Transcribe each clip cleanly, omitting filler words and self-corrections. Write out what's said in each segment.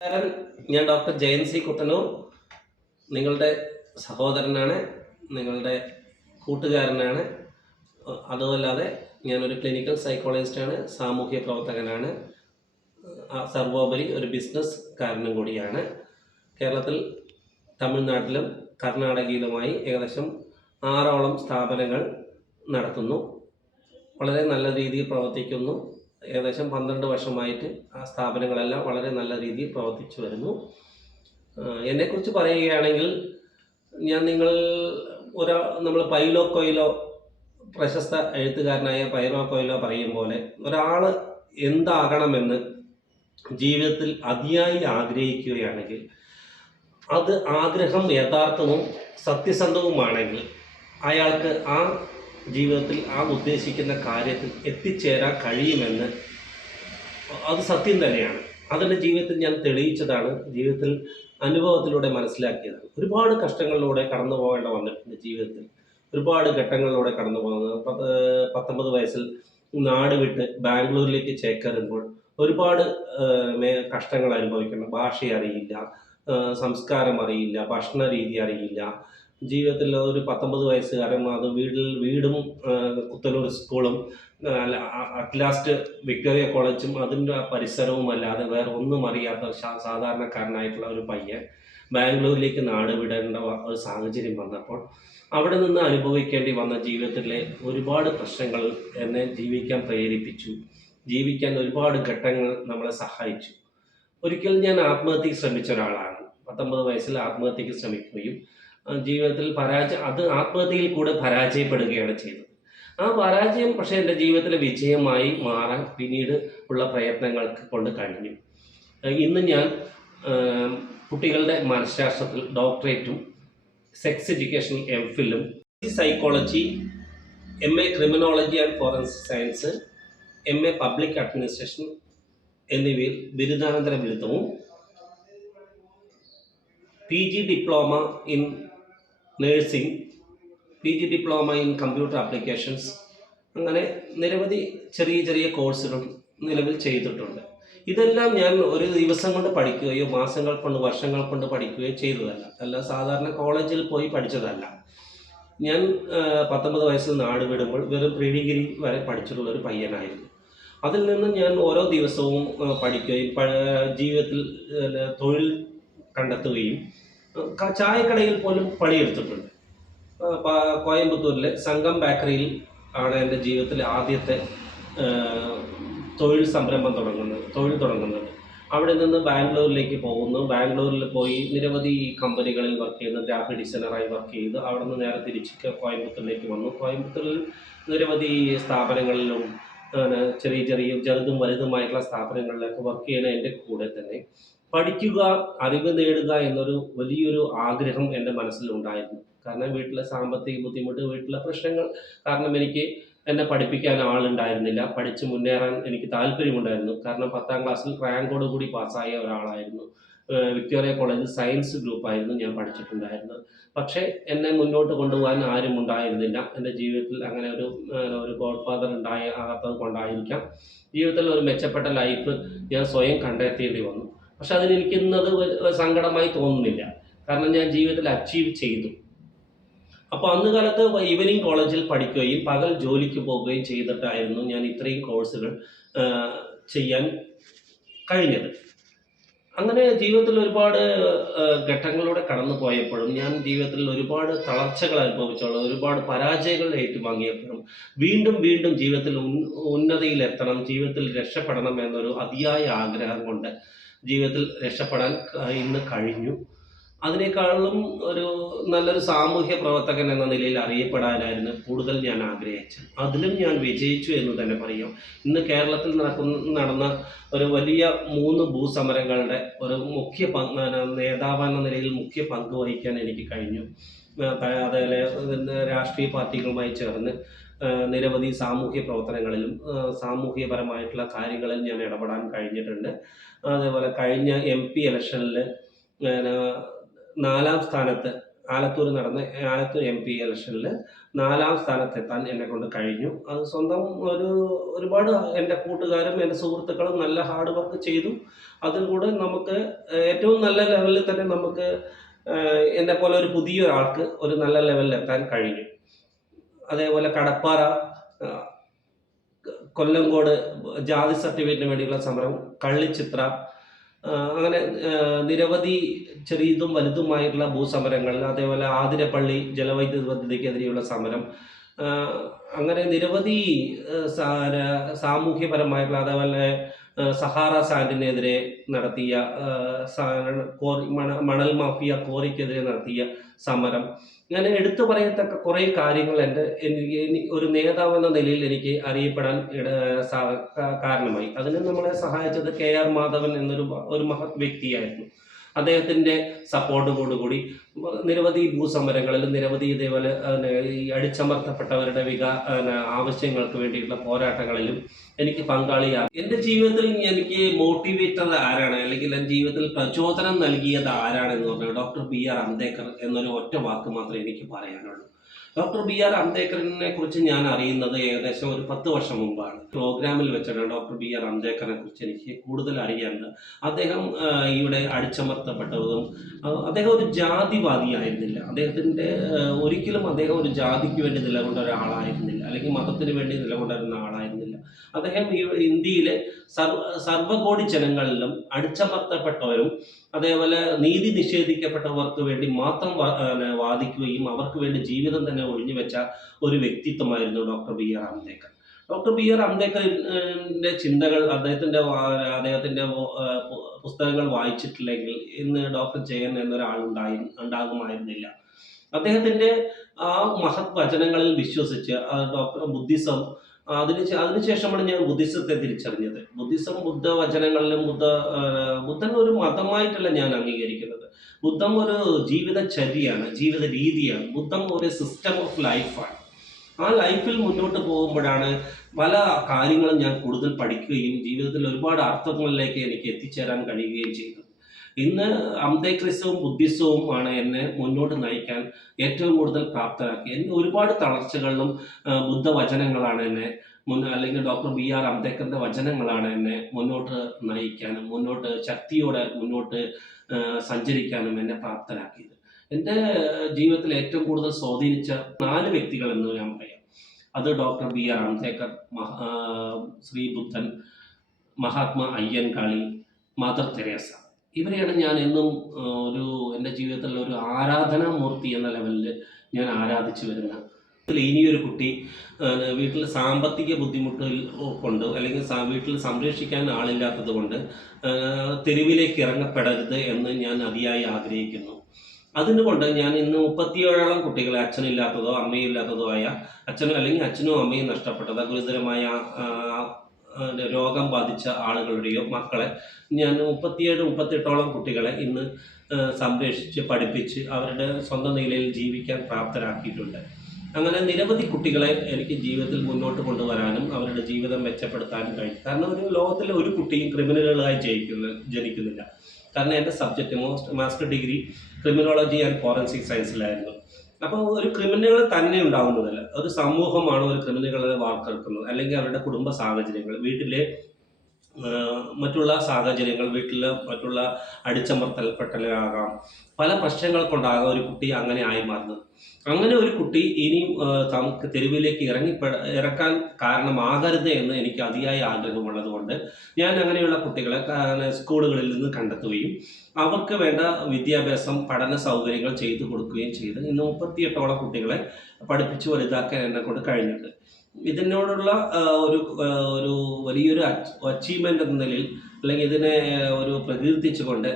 നമസ്കാരം. ഞാൻ doctor Jayan C കുട്ടനൂർ. നിങ്ങളുടെ സഹോദരനാണ്, നിങ്ങളുടെ കൂട്ടുകാരനാണ്. അതുമല്ലാതെ ഞാനൊരു ക്ലിനിക്കൽ സൈക്കോളജിസ്റ്റാണ്, സാമൂഹ്യ പ്രവർത്തകനാണ്, സർവോപരി ഒരു ബിസിനസ്സുകാരനും കൂടിയാണ്. കേരളത്തിൽ, തമിഴ്നാട്ടിലും കർണാടകയിലുമായി ഏകദേശം 6ഓളം സ്ഥാപനങ്ങൾ നടത്തുന്നു. വളരെ നല്ല രീതിയിൽ പ്രവർത്തിക്കുന്നു. ഏകദേശം 12 വർഷമായിട്ട് ആ സ്ഥാപനങ്ങളെല്ലാം വളരെ നല്ല രീതിയിൽ പ്രവർത്തിച്ചു വരുന്നു. എന്നെക്കുറിച്ച് പറയുകയാണെങ്കിൽ, നമ്മൾ പൈലോ കൊയ്ലോ, പ്രശസ്ത എഴുത്തുകാരനായ പൈലോ കൊയ്ലോ പറയും പോലെ, ഒരാൾ എന്താകണമെന്ന് ജീവിതത്തിൽ അതിയായി ആഗ്രഹിക്കുകയാണെങ്കിൽ, അത് ആഗ്രഹം യഥാർത്ഥവും സത്യസന്ധവുമാണെങ്കിൽ അയാൾക്ക് ആ ജീവിതത്തിൽ ആ ഉദ്ദേശിക്കുന്ന കാര്യത്തിൽ എത്തിച്ചേരാൻ കഴിയുമെന്ന് അത് സത്യം തന്നെയാണ്. അതെൻ്റെ ജീവിതത്തിൽ ഞാൻ തെളിയിച്ചതാണ്, ജീവിതത്തിൽ അനുഭവത്തിലൂടെ മനസ്സിലാക്കിയതാണ്. ഒരുപാട് കഷ്ടങ്ങളിലൂടെ കടന്നു പോകേണ്ട വന്നിട്ടുണ്ട് ജീവിതത്തിൽ. ഒരുപാട് ഘട്ടങ്ങളിലൂടെ കടന്നു പോകുന്നത്. 19 വയസ്സിൽ നാട് വിട്ട് ബാംഗ്ലൂരിലേക്ക് ചേക്കേറുമ്പോൾ ഒരുപാട് കഷ്ടങ്ങൾ അനുഭവിക്കണം. ഭാഷ അറിയില്ല, സംസ്കാരം അറിയില്ല, ഭക്ഷണ രീതി അറിയില്ല. ജീവിതത്തിൽ ഒരു 19 വയസ്സുകാരൻ അത് വീടും കുത്തനൂർ സ്കൂളും അറ്റ് ലാസ്റ്റ് വിക്ടോറിയ കോളേജും അതിൻ്റെ പരിസരവും അല്ലാതെ വേറെ ഒന്നും അറിയാത്ത സാധാരണക്കാരനായിട്ടുള്ള ഒരു പയ്യൻ ബാംഗ്ലൂരിലേക്ക് നാട് വിടേണ്ട ഒരു സാഹചര്യം വന്നപ്പോൾ അവിടെ നിന്ന് അനുഭവിക്കേണ്ടി വന്ന ജീവിതത്തിലെ ഒരുപാട് പ്രശ്നങ്ങൾ എന്നെ ജീവിക്കാൻ പ്രേരിപ്പിച്ചു. ജീവിക്കാൻ ഒരുപാട് ഘട്ടങ്ങൾ നമ്മളെ സഹായിച്ചു. ഒരിക്കൽ ഞാൻ ആത്മഹത്യക്ക് ശ്രമിച്ച ഒരാളാണ്. 19 വയസ്സിൽ ആത്മഹത്യക്ക് ശ്രമിക്കുകയും ജീവിതത്തിൽ ആത്മഹത്യയിൽ കൂടെ പരാജയപ്പെടുകയാണ് ചെയ്തത്. ആ പരാജയം പക്ഷേ എൻ്റെ ജീവിതത്തിലെ വിജയമായി മാറാൻ പിന്നീട് ഉള്ള പ്രയത്നങ്ങൾക്ക് കൊണ്ട് കഴിഞ്ഞു. ഇന്ന് ഞാൻ കുട്ടികളുടെ മനഃശാസ്ത്രത്തിൽ ഡോക്ടറേറ്റും സെക്സ് എഡ്യൂക്കേഷനിൽ എംഫിലും, psychology, MA criminology and forensic science, MA public administration എന്നിവയിൽ ബിരുദാനന്തര ബിരുദവും, PG diploma in nursing, PG diploma in computer applications, അങ്ങനെ നിരവധി ചെറിയ ചെറിയ കോഴ്സുകൾ നിലവിൽ ചെയ്തിട്ടുണ്ട്. ഇതെല്ലാം ഞാൻ ഒരു ദിവസം കൊണ്ട് പഠിക്കുകയോ മാസങ്ങൾ കൊണ്ട് വർഷങ്ങൾ കൊണ്ട് പഠിക്കുകയോ ചെയ്തതല്ല. അല്ല, സാധാരണ കോളേജിൽ പോയി പഠിച്ചതല്ല. ഞാൻ 19 വയസ്സിൽ നാട് വിടുമ്പോൾ വെറും പ്രീ ഡിഗ്രി വരെ പഠിച്ചിട്ടുള്ള ഒരു പയ്യനായിരുന്നു. അതിൽ നിന്ന് ഞാൻ ഓരോ ദിവസവും പഠിക്കുകയും ജീവിതത്തിൽ തൊഴിൽ കണ്ടെത്തുകയും ചായക്കടയിൽ പോലും പണിയെടുത്തിട്ടുണ്ട്. കോയമ്പത്തൂരിലെ സംഘം ബേക്കറിയിൽ ആണ് എൻ്റെ ജീവിതത്തിലെ ആദ്യത്തെ തൊഴിൽ തുടങ്ങുന്നത്. അവിടെ നിന്ന് ബാംഗ്ലൂരിലേക്ക് പോകുന്നു. ബാംഗ്ലൂരിൽ പോയി നിരവധി കമ്പനികളിൽ വർക്ക് ചെയ്യുന്നു. ഗ്രാഫിക് ഡിസൈനറായി വർക്ക് ചെയ്തു. അവിടെ നിന്ന് നേരെ തിരിച്ച് കോയമ്പത്തൂരിലേക്ക് വന്നു. കോയമ്പത്തൂരിൽ നിരവധി സ്ഥാപനങ്ങളിലും ചെറുതും വലുതുമായിട്ടുള്ള സ്ഥാപനങ്ങളിലൊക്കെ വർക്ക് ചെയ്യുന്ന എൻ്റെ കൂടെ തന്നെ പഠിക്കുക, അറിവ് നേടുക എന്നൊരു വലിയൊരു ആഗ്രഹം എൻ്റെ മനസ്സിലുണ്ടായിരുന്നു. കാരണം വീട്ടിലെ സാമ്പത്തിക ബുദ്ധിമുട്ട്, വീട്ടിലെ പ്രശ്നങ്ങൾ കാരണം എന്നെ പഠിപ്പിക്കാൻ ആളുണ്ടായിരുന്നില്ല. പഠിച്ച് മുന്നേറാൻ എനിക്ക് താല്പര്യമുണ്ടായിരുന്നു. കാരണം 10ാം ക്ലാസ്സിൽ റാങ്കോട് കൂടി പാസ്സായ ഒരാളായിരുന്നു. വിക്ടോറിയ കോളേജിൽ സയൻസ് ഗ്രൂപ്പായിരുന്നു ഞാൻ പഠിച്ചിട്ടുണ്ടായിരുന്നത്. പക്ഷേ എന്നെ മുന്നോട്ട് കൊണ്ടുപോകാൻ ആരും ഉണ്ടായിരുന്നില്ല. എൻ്റെ ജീവിതത്തിൽ അങ്ങനെ ഒരു ഗോഡ് ഫാദർ ആകാത്തത് കൊണ്ടായിരിക്കാം ജീവിതത്തിൽ ഒരു മെച്ചപ്പെട്ട ലൈഫ് ഞാൻ സ്വയം കണ്ടെത്തേണ്ടി വന്നു. പക്ഷെ അതിനെനിക്കിന്നത് സങ്കടമായി തോന്നുന്നില്ല. കാരണം ഞാൻ ജീവിതത്തിൽ അച്ചീവ് ചെയ്തു. അപ്പോൾ അന്ന് കാലത്ത് ഈവനിങ് കോളേജിൽ പഠിക്കുകയും പകൽ ജോലിക്ക് പോവുകയും ചെയ്തിട്ടായിരുന്നു ഞാൻ ഇത്രയും കോഴ്സുകൾ ചെയ്യാൻ കഴിഞ്ഞത്. അങ്ങനെ ജീവിതത്തിൽ ഒരുപാട് ഘട്ടങ്ങളിലൂടെ കടന്നു പോയപ്പോഴും, ഞാൻ ജീവിതത്തിൽ ഒരുപാട് തളർച്ചകൾ അനുഭവിച്ചോളും, ഒരുപാട് പരാജയങ്ങൾ ഏറ്റുവാങ്ങിയപ്പോഴും വീണ്ടും വീണ്ടും ജീവിതത്തിൽ ഉന്നതിയിലെത്തണം, ജീവിതത്തിൽ രക്ഷപ്പെടണം എന്നൊരു അതിയായ ആഗ്രഹം കൊണ്ട് ജീവിതത്തിൽ രക്ഷപ്പെടാൻ ഇന്ന് കഴിഞ്ഞു. അതിനേക്കാളും നല്ലൊരു സാമൂഹ്യ പ്രവർത്തകൻ എന്ന നിലയിൽ അറിയപ്പെടാനായിരുന്നു കൂടുതൽ ഞാൻ ആഗ്രഹിച്ചത്. അതിലും ഞാൻ വിജയിച്ചു എന്ന് തന്നെ പറയാം. ഇന്ന് കേരളത്തിൽ നടന്ന ഒരു വലിയ 3 ഭൂസമരങ്ങളുടെ ഒരു നേതാവെന്ന നിലയിൽ മുഖ്യ പങ്ക് വഹിക്കാൻ എനിക്ക് കഴിഞ്ഞു. അതേപോലെ രാഷ്ട്രീയ പാർട്ടികളുമായി ചേർന്ന് നിരവധി സാമൂഹ്യ പ്രവർത്തനങ്ങളിലും സാമൂഹ്യപരമായിട്ടുള്ള കാര്യങ്ങളിൽ ഞാൻ ഇടപെടാൻ കഴിഞ്ഞിട്ടുണ്ട്. അതേപോലെ കഴിഞ്ഞ MP ഇലക്ഷനിൽ 4ാം സ്ഥാനത്ത് നടന്ന ആലത്തൂർ MP ഇലക്ഷനിൽ 4ാം സ്ഥാനത്തെത്താൻ എന്നെക്കൊണ്ട് കഴിഞ്ഞു. അത് സ്വന്തം ഒരുപാട് എൻ്റെ കൂട്ടുകാരും എൻ്റെ സുഹൃത്തുക്കളും നല്ല ഹാർഡ് വർക്ക് ചെയ്തു. അതിൽ കൂടെ നമുക്ക് ഏറ്റവും നല്ല ലെവലിൽ തന്നെ നമുക്ക് എന്നെപ്പോലെ ഒരു പുതിയൊരാൾക്ക് ഒരു നല്ല ലെവലിൽ എത്താൻ കഴിഞ്ഞു. അതേപോലെ കടപ്പാറ, കൊല്ലങ്കോട് ജാതി സർട്ടിഫിക്കറ്റിന് വേണ്ടിയുള്ള സമരം, കള്ളിച്ചിത്ര, അങ്ങനെ നിരവധി ചെറിയതും വലുതുമായിട്ടുള്ള ഭൂസമരങ്ങൾ, അതേപോലെ ആതിരപ്പള്ളി ജലവൈദ്യുത പദ്ധതിക്കെതിരെയുള്ള സമരം, അങ്ങനെ നിരവധി സാമൂഹ്യപരമായിട്ടുള്ള, അതേപോലെ സഹാറ സാൻഡിനെതിരെ നടത്തിയ മണൽ മാഫിയ കോറിക്കെതിരെ നടത്തിയ സമരം, അങ്ങനെ എടുത്തു പറയത്തക്ക കുറേ കാര്യങ്ങൾ എനിക്ക് ഒരു നേതാവെന്ന നിലയിൽ എനിക്ക് അറിയപ്പെടാൻ കാരണമായി. അതിന് നമ്മളെ സഹായിച്ചത് KR മാധവൻ ഒരു മഹത് വ്യക്തിയായിരുന്നു. അദ്ദേഹത്തിൻ്റെ സപ്പോർട്ടോടുകൂടി നിരവധി ഭൂസമരങ്ങളിലും നിരവധി ഇതേപോലെ ഈ അടിച്ചമർത്തപ്പെട്ടവരുടെ ആവശ്യങ്ങൾക്ക് വേണ്ടിയിട്ടുള്ള പോരാട്ടങ്ങളിലും എനിക്ക് പങ്കാളിയാകും. എൻ്റെ ജീവിതത്തിൽ എനിക്ക് മോട്ടിവേറ്റർ ആരാണ്, അല്ലെങ്കിൽ എൻ്റെ ജീവിതത്തിൽ പ്രചോദനം നൽകിയത് ആരാണെന്ന് പറഞ്ഞാൽ ഡോക്ടർ BR അംബേദ്കർ എന്നൊരു ഒറ്റ വാക്ക് മാത്രമേ എനിക്ക് പറയാനുള്ളൂ. ഡോക്ടർ BR അംബേദ്കറിനെ കുറിച്ച് ഞാൻ അറിയുന്നത് ഏകദേശം ഒരു 10 വർഷം മുമ്പാണ്. പ്രോഗ്രാമിൽ വെച്ചാണ് ഡോക്ടർ BR അംബേദ്കറിനെ കുറിച്ച് എനിക്ക് കൂടുതൽ അറിയാനുണ്ട്. അദ്ദേഹം ഇവിടെ അടിച്ചമർത്തപ്പെട്ടതും, അദ്ദേഹം ഒരു ജാതിവാദിയായിരുന്നില്ല. ഒരിക്കലും അദ്ദേഹം ഒരു ജാതിക്ക് വേണ്ടി നിലകൊണ്ട ഒരാളായിരുന്നില്ല, അല്ലെങ്കിൽ മതത്തിന് വേണ്ടി നിലകൊണ്ടിരുന്ന ആളായിരുന്നില്ല. അദ്ദേഹം ഇന്ത്യയിലെ സർവ്വകോടി ജനങ്ങളിലും അടിച്ചമർത്തപ്പെട്ടവരും അതേപോലെ നീതി നിഷേധിക്കപ്പെട്ടവർക്ക് വേണ്ടി മാത്രം വാദിക്കുകയും അവർക്ക് വേണ്ടി ജീവിതം തന്നെ ഒഴിഞ്ഞുവെച്ച ഒരു വ്യക്തിത്വമായിരുന്നു doctor BR Ambedkar. Doctor BR അംബേദ്കറിന്റെ ചിന്തകൾ, അദ്ദേഹത്തിന്റെ പുസ്തകങ്ങൾ വായിച്ചിട്ടില്ലെങ്കിൽ ഇന്ന് ഡോക്ടർ ജയൻ എന്നൊരാൾ ഉണ്ടാകുമായിരുന്നില്ല. അദ്ദേഹത്തിന്റെ ആ മഹത് വചനങ്ങളിൽ വിശ്വസിച്ച് ഡോക്ടർ ബുദ്ധിസം, അതിനുശേഷമാണ് ഞാൻ ബുദ്ധിസത്തെ തിരിച്ചറിഞ്ഞത്. ബുദ്ധവചനങ്ങളിലും ബുദ്ധൻ ഒരു മതമായിട്ടല്ല ഞാൻ അംഗീകരിക്കുന്നത്. ബുദ്ധം ഒരു ജീവിതചര്യയാണ്, ജീവിത രീതിയാണ്. ബുദ്ധം ഒരു സിസ്റ്റം ഓഫ് ലൈഫാണ്. ആ ലൈഫിൽ മുന്നോട്ട് പോകുമ്പോഴാണ് പല കാര്യങ്ങളും ഞാൻ കൂടുതൽ പഠിക്കുകയും ജീവിതത്തിൽ ഒരുപാട് അർത്ഥങ്ങളിലേക്ക് എനിക്ക് എത്തിച്ചേരാൻ കഴിയുകയും ചെയ്തത്. ഇന്ന് അംബേദ്കറിസവും ബുദ്ധിസവും ആണ് എന്നെ മുന്നോട്ട് നയിക്കാൻ ഏറ്റവും കൂടുതൽ പ്രാപ്തരാക്കി. എന്നെ ഒരുപാട് തളർച്ചകളിലും ബുദ്ധവചനങ്ങളാണ് എന്നെ അല്ലെങ്കിൽ ഡോക്ടർ BR അംബേദ്കറിന്റെ വചനങ്ങളാണ് എന്നെ മുന്നോട്ട് നയിക്കാനും ശക്തിയോടെ മുന്നോട്ട് സഞ്ചരിക്കാനും എന്നെ പ്രാപ്തരാക്കിയത്. എൻ്റെ ജീവിതത്തിൽ ഏറ്റവും കൂടുതൽ സ്വാധീനിച്ച 4 വ്യക്തികൾ എന്ന് ഞാൻ പറയാം. അത് ഡോക്ടർ BR അംബേദ്കർ, ശ്രീ ബുദ്ധൻ, മഹാത്മാ അയ്യൻകാളി, മദർ തെരേസ. ഇവരെയാണ് ഞാൻ എന്നും എൻ്റെ ജീവിതത്തിൽ ഒരു ആരാധനാമൂർത്തി എന്ന ലെവലിൽ ഞാൻ ആരാധിച്ചു വരുന്ന. ഇനിയൊരു കുട്ടി വീട്ടിൽ സാമ്പത്തിക ബുദ്ധിമുട്ടിൽ കൊണ്ട്, അല്ലെങ്കിൽ വീട്ടിൽ സംരക്ഷിക്കാൻ ആളില്ലാത്തത് കൊണ്ട് തെരുവിലേക്ക് ഇറങ്ങപ്പെടരുത് എന്ന് ഞാൻ അതിയായി ആഗ്രഹിക്കുന്നു. അതുകൊണ്ട് ഞാൻ ഇന്ന് 37ഓളം കുട്ടികളെ, അച്ഛനില്ലാത്തതോ അമ്മയില്ലാത്തതോ ആയ, അച്ഛനും അമ്മയും നഷ്ടപ്പെട്ടതോ ഗുരുതരമായ രോഗം ബാധിച്ച ആളുകളുടെയോ മക്കളെ ഞാൻ 37-38ഓളം കുട്ടികളെ ഇന്ന് സംരക്ഷിച്ച് പഠിപ്പിച്ച് അവരുടെ സ്വന്തം നിലയിൽ ജീവിക്കാൻ പ്രാപ്തരാക്കിയിട്ടുണ്ട്. അങ്ങനെ നിരവധി കുട്ടികളെ എനിക്ക് ജീവിതത്തിൽ മുന്നോട്ട് കൊണ്ടുവരാനും അവരുടെ ജീവിതം മെച്ചപ്പെടുത്താനും കഴിയും. കാരണം ഒരു ലോകത്തിലെ ഒരു കുട്ടിയും ക്രിമിനലുകളായി ജനിക്കുന്നില്ല. കാരണം എൻ്റെ subject master degree criminology and forensic സയൻസിലായിരുന്നു. അപ്പോൾ ഒരു ക്രിമിനൽ തന്നെ ഉണ്ടാകുന്നതല്ല, ഒരു സമൂഹമാണ് ഒരു ക്രിമിനലുകളെ വാർത്തെടുക്കുന്നത്. അല്ലെങ്കിൽ അവരുടെ കുടുംബ സാഹചര്യങ്ങൾ, വീട്ടിലെ മറ്റുള്ള സാഹചര്യങ്ങൾ, മറ്റുള്ള അടിച്ചമർത്തൽപ്പെട്ടലാകാം, പല പ്രശ്നങ്ങൾ കൊണ്ടാകാം ഒരു കുട്ടി അങ്ങനെ ആയി മാറുന്നത്. അങ്ങനെ ഒരു കുട്ടി ഇനിയും നമുക്ക് തെരുവിലേക്ക് ഇറക്കാൻ കാരണമാകരുത് എന്ന് എനിക്ക് അതിയായ ആഗ്രഹമുള്ളത് കൊണ്ട് ഞാൻ അങ്ങനെയുള്ള കുട്ടികളെ സ്കൂളുകളിൽ നിന്ന് കണ്ടെത്തുകയും അവർക്ക് വേണ്ട വിദ്യാഭ്യാസം, പഠന സൗകര്യങ്ങൾ ചെയ്തു കൊടുക്കുകയും ചെയ്ത് ഇന്ന് 38ഓളം കുട്ടികളെ പഠിപ്പിച്ച് വലുതാക്കാൻ എന്നെ കൊണ്ട് കഴിഞ്ഞിട്ടുണ്ട്. ഇതിനോടുള്ള ഒരു വലിയൊരു അച്ചീവ്മെൻ്റ് എന്ന നിലയിൽ, അല്ലെങ്കിൽ ഇതിനെ ഒരു പ്രകീർത്തിച്ചുകൊണ്ട്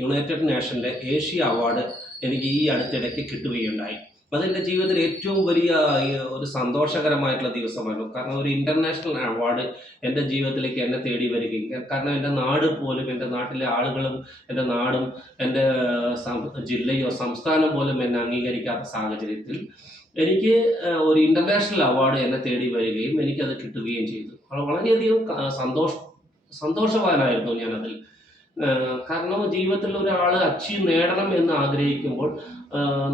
യുണൈറ്റഡ് നേഷൻ്റെ ഏഷ്യ അവാർഡ് എനിക്ക് ഈ അടുത്തിടയ്ക്ക് കിട്ടുകയുണ്ടായി. അതെൻ്റെ ജീവിതത്തിൽ ഏറ്റവും വലിയ ഒരു സന്തോഷകരമായിട്ടുള്ള ദിവസമായിരുന്നു. കാരണം ഒരു ഇൻ്റർനാഷണൽ അവാർഡ് എൻ്റെ ജീവിതത്തിലേക്ക് എന്നെ തേടി വരികയും, കാരണം എൻ്റെ നാട് പോലും, എൻ്റെ നാട്ടിലെ ആളുകളും എൻ്റെ നാടും എൻ്റെ ജില്ലയോ സംസ്ഥാനം പോലും എന്നെ അംഗീകരിക്കാത്ത സാഹചര്യത്തിൽ എനിക്ക് ഒരു ഇൻ്റർനാഷണൽ അവാർഡ് എന്നെ തേടി വരികയും എനിക്കത് കിട്ടുകയും ചെയ്തു. വളരെയധികം സന്തോഷവാനായിരുന്നു ഞാനതിൽ. കാരണം ജീവിതത്തിൽ ഒരാൾ അച്ചീവ് നേടണം എന്ന് ആഗ്രഹിക്കുമ്പോൾ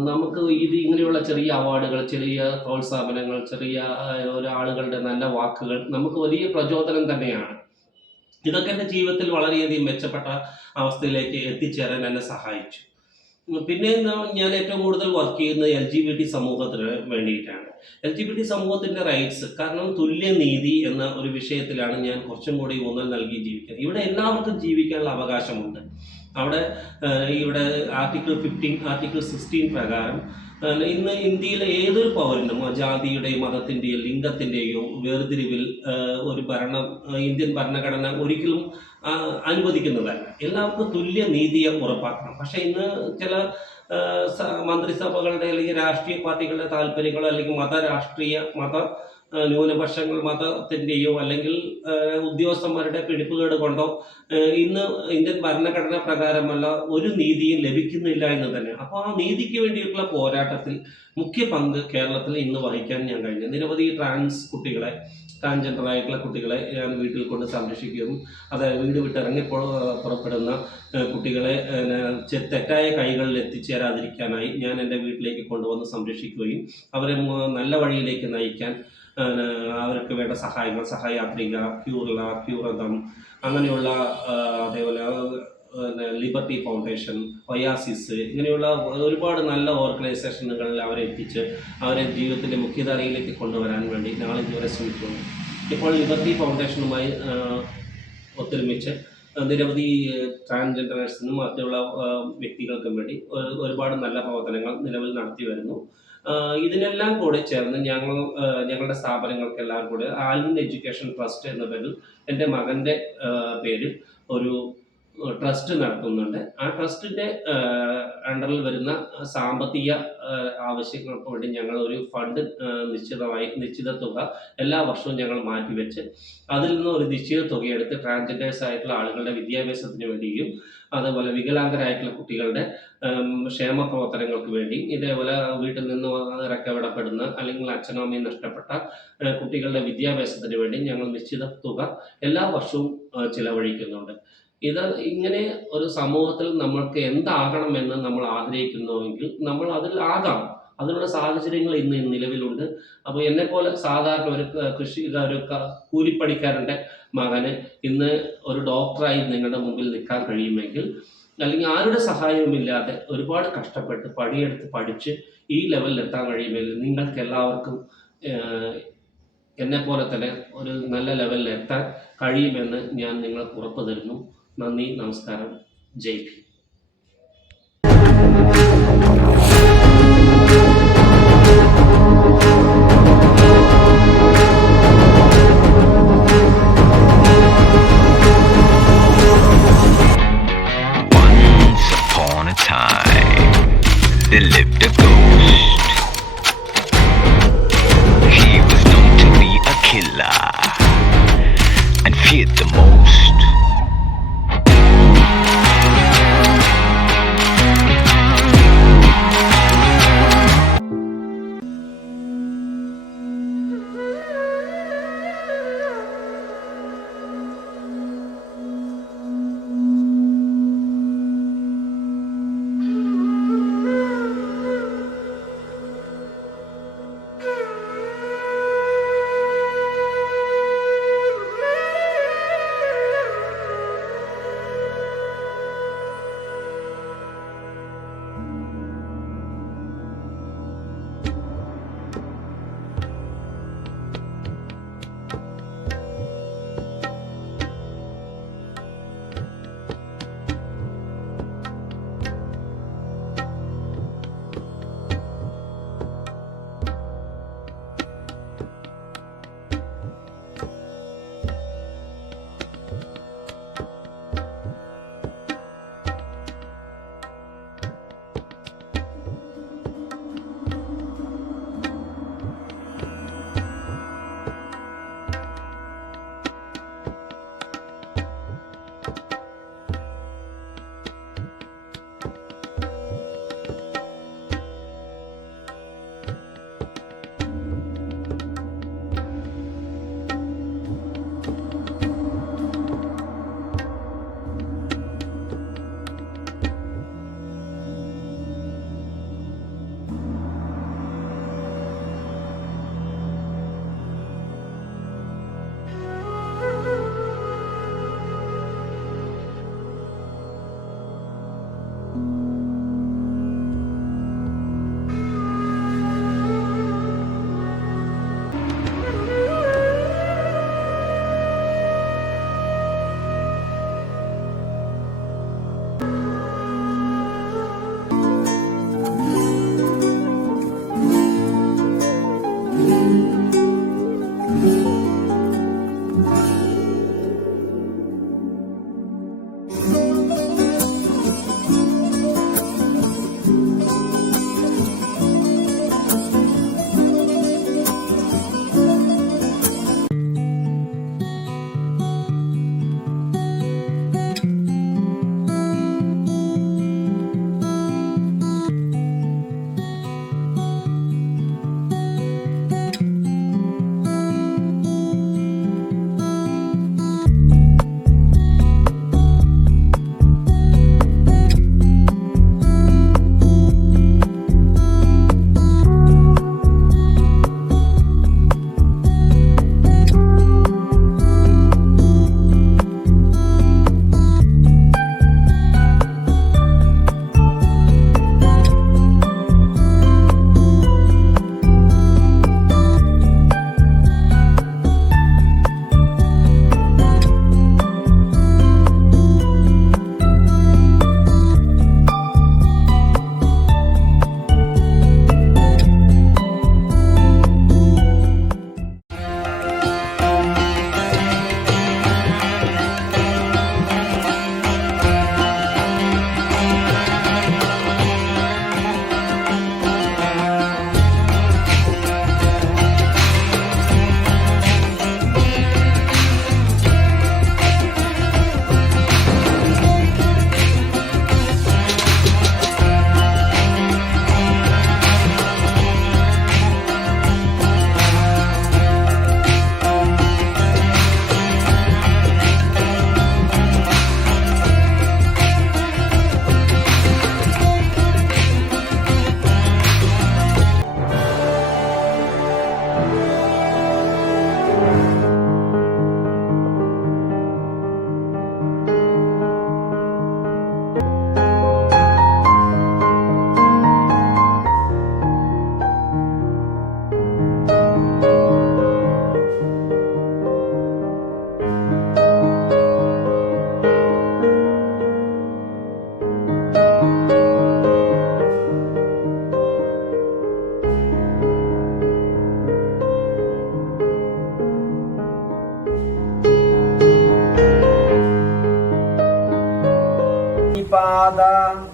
നമുക്ക് ഇത് ഇങ്ങനെയുള്ള ചെറിയ അവാർഡുകൾ, ചെറിയ പ്രോത്സാഹനങ്ങൾ, ചെറിയ ഒരാളുകളുടെ നല്ല വാക്കുകൾ നമുക്ക് വലിയ പ്രചോദനം തന്നെയാണ്. ഇതൊക്കെ എൻ്റെ ജീവിതത്തിൽ വളരെയധികം മെച്ചപ്പെട്ട അവസ്ഥയിലേക്ക് എത്തിച്ചേരാൻ എന്നെ സഹായിച്ചു. പിന്നെ ഞാൻ ഏറ്റവും കൂടുതൽ വർക്ക് ചെയ്യുന്നത് LGBT സമൂഹത്തിന് വേണ്ടിയിട്ടാണ്. LGBT സമൂഹത്തിന്റെ റൈറ്റ്സ്, കാരണം തുല്യനീതി എന്ന ഒരു വിഷയത്തിലാണ് ഞാൻ കുറച്ചും കൂടി ഊന്നൽ നൽകി ജീവിക്കുന്നത്. ഇവിടെ എല്ലാവർക്കും ജീവിക്കാനുള്ള അവകാശമുണ്ട്. അവിടെ ഇവിടെ ആർട്ടിക്കിൾ 15, ആർട്ടിക്കിൾ 16 പ്രകാരം ഇന്ന് ഇന്ത്യയിലെ ഏതൊരു പൗരനും ജാതിയുടെയോ മതത്തിൻ്റെയോ ലിംഗത്തിൻ്റെയോ വേർതിരിവിൽ ഒരു ഇന്ത്യൻ ഭരണഘടന ഒരിക്കലും അനുവദിക്കുന്നതല്ല. എല്ലാവർക്കും തുല്യ നീതിയെ ഉറപ്പാക്കണം. പക്ഷെ ഇന്ന് ചില മന്ത്രിസഭകളുടെ അല്ലെങ്കിൽ രാഷ്ട്രീയ പാർട്ടികളുടെ താല്പര്യങ്ങളോ അല്ലെങ്കിൽ മത ന്യൂനപക്ഷങ്ങൾ മതത്തിൻ്റെയോ അല്ലെങ്കിൽ ഉദ്യോഗസ്ഥന്മാരുടെ പിടിപ്പുകേട് കൊണ്ടോ ഇന്ന് ഇന്ത്യൻ ഭരണഘടന പ്രകാരമല്ല ഒരു നീതിയും ലഭിക്കുന്നില്ല എന്ന് തന്നെ. അപ്പോൾ ആ നീതിക്ക് വേണ്ടിയിട്ടുള്ള പോരാട്ടത്തിൽ മുഖ്യ പങ്ക് കേരളത്തിൽ ഇന്ന് വഹിക്കാൻ ഞാൻ കഴിഞ്ഞു. നിരവധി ട്രാൻസ്ജെൻഡർ ആയിട്ടുള്ള കുട്ടികളെ ഞാൻ വീട്ടിൽ കൊണ്ട് സംരക്ഷിക്കുകയും അതായത് വീട് വിട്ടിറങ്ങി പുറപ്പെടുന്ന കുട്ടികളെ തെറ്റായ കൈകളിൽ എത്തിച്ചേരാതിരിക്കാനായി ഞാൻ എൻ്റെ വീട്ടിലേക്ക് കൊണ്ടുവന്ന് സംരക്ഷിക്കുകയും അവരെ നല്ല വഴിയിലേക്ക് നയിക്കാൻ അവർക്ക് വേണ്ട സഹയാത്രിക, ക്യൂറതം, അങ്ങനെയുള്ള അതേപോലെ ലിബർട്ടി ഫൗണ്ടേഷൻ, ഒയാസിസ്, ഇങ്ങനെയുള്ള ഒരുപാട് നല്ല ഓർഗനൈസേഷനുകളിൽ അവരെ എത്തിച്ച് അവരെ ജീവിതത്തിൻ്റെ മുഖ്യധാരയിലേക്ക് കൊണ്ടുവരാൻ വേണ്ടി നാളിതുവരെ ശ്രമിക്കുന്നു. ഇപ്പോൾ ലിബർട്ടി ഫൗണ്ടേഷനുമായി ഒത്തൊരുമിച്ച് നിരവധി ട്രാൻസ്ജെൻഡേഴ്സിനും മറ്റുള്ള വ്യക്തികൾക്കും വേണ്ടി ഒരുപാട് നല്ല പ്രവർത്തനങ്ങൾ നിലവിൽ നടത്തി വരുന്നു. ഇതിനെല്ലാം കൂടെ ചേർന്ന് ഞങ്ങളുടെ സ്ഥാപനങ്ങൾക്കെല്ലാം കൂടെ ആൽവിൻ എഡ്യൂക്കേഷൻ ട്രസ്റ്റ് എന്ന പേരിൽ എൻ്റെ മകൻ്റെ പേരിൽ ഒരു ട്രസ്റ്റ് നടത്തുന്നുണ്ട്. ആ ട്രസ്റ്റിൻ്റെ അണ്ടറിൽ വരുന്ന സാമ്പത്തിക ആവശ്യങ്ങൾക്ക് വേണ്ടി ഞങ്ങൾ ഒരു ഫണ്ട് നിശ്ചിത തുക എല്ലാ വർഷവും ഞങ്ങൾ മാറ്റിവെച്ച് അതിൽ നിന്ന് ഒരു നിശ്ചിത തുകയെടുത്ത് ട്രാൻസ്ജെൻഡേഴ്സ് ആയിട്ടുള്ള ആളുകളുടെ വിദ്യാഭ്യാസത്തിന് വേണ്ടിയും അതുപോലെ വികലാംഗരായിട്ടുള്ള കുട്ടികളുടെ ക്ഷേമ പ്രവർത്തനങ്ങൾക്ക് വേണ്ടി, ഇതേപോലെ വീട്ടിൽ നിന്ന് ഇറക്കവിടപ്പെടുന്ന അല്ലെങ്കിൽ അച്ഛനോ അമ്മയും നഷ്ടപ്പെട്ട കുട്ടികളുടെ വിദ്യാഭ്യാസത്തിന് വേണ്ടി ഞങ്ങൾ നിശ്ചിത തുക എല്ലാ വർഷവും ചിലവഴിക്കുന്നുണ്ട്. ഇങ്ങനെ ഒരു സമൂഹത്തിൽ നമ്മൾക്ക് എന്താകണമെന്ന് നമ്മൾ ആഗ്രഹിക്കുന്നുവെങ്കിൽ നമ്മൾ അതിൽ ആകാം. അതിനുള്ള സാഹചര്യങ്ങൾ ഇന്ന് നിലവിലുണ്ട്. അപ്പോൾ എന്നെപ്പോലെ സാധാരണ ഒരു കൂലിപ്പണിക്കാരൻ്റെ മകന് ഇന്ന് ഒരു ഡോക്ടറായി നിങ്ങളുടെ മുമ്പിൽ നിൽക്കാൻ കഴിയുമെങ്കിൽ, അല്ലെങ്കിൽ ആരുടെ സഹായവുമില്ലാതെ ഒരുപാട് കഷ്ടപ്പെട്ട് പണിയെടുത്ത് പഠിച്ച് ഈ ലെവലിൽ എത്താൻ കഴിയുമെങ്കിൽ നിങ്ങൾക്ക് എല്ലാവർക്കും എന്നെപ്പോലെ തന്നെ ഒരു നല്ല ലെവലിൽ എത്താൻ കഴിയുമെന്ന് ഞാൻ നിങ്ങൾക്ക് ഉറപ്പ് തരുന്നു. നന്ദി, നമസ്കാരം, ജയ് Bhim. There lived a ghost. He was known to be a killer and feared the most.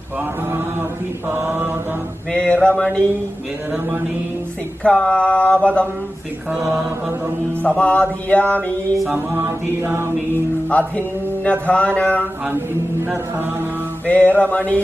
പാണാതിപാത വേരമണി സിക്ഖാപദം സമാധിയാമി അധിന്നധാന വേരമണി